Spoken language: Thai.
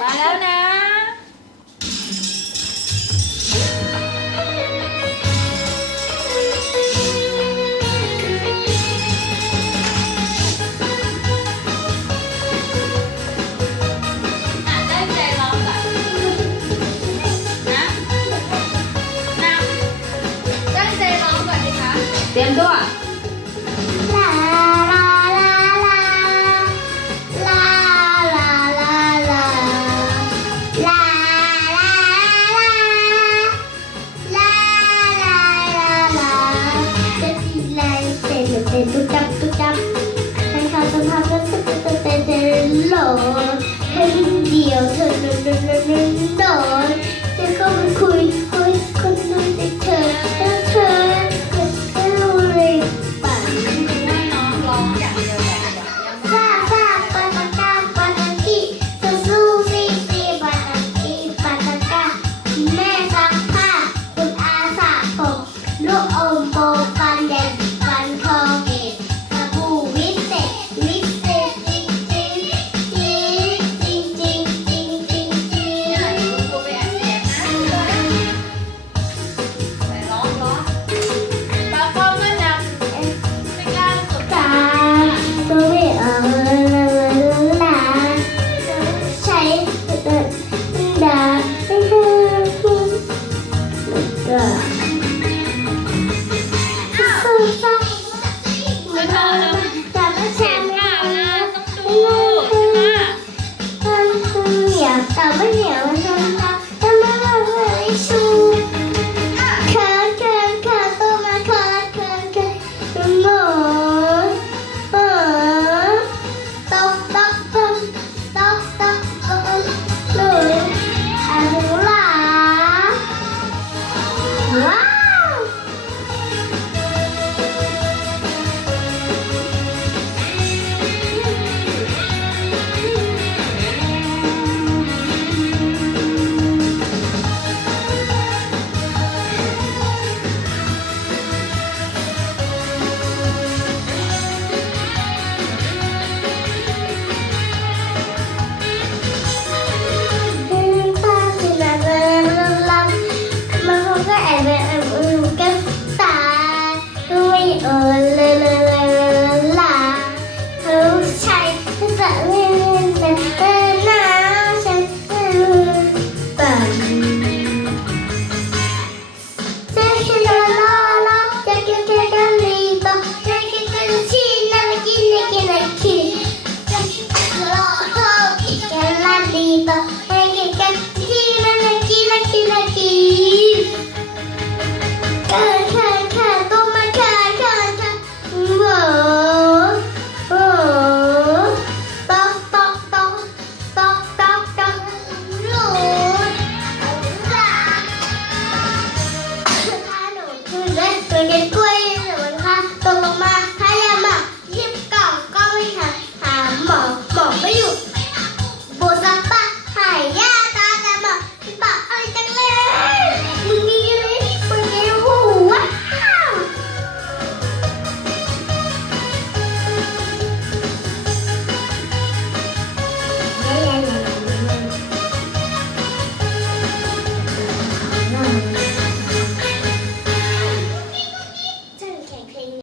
มาแล้วนะ อะตั้ใจร้องก่อนนะนะตั้ใจร้องก่อนสิคะ เตรียมตัว ตุ๊กจับตุ๊กจับให้เขาทำภาพก็สุดเต้นเต้นเต้นหลอนให้เดียวเธอเดินเดินเดินเดินนอนจะเข้ามาคุยคุยคนนู้นแต่เธอแล้วเธอเธอเลยปั่นบ้าบ้าปานาก้าปานากี้เธอสู้ซีซีปานากี้ปานาก้าแม่ซักผ้าคุณอาสระผมลูกอมโป 对。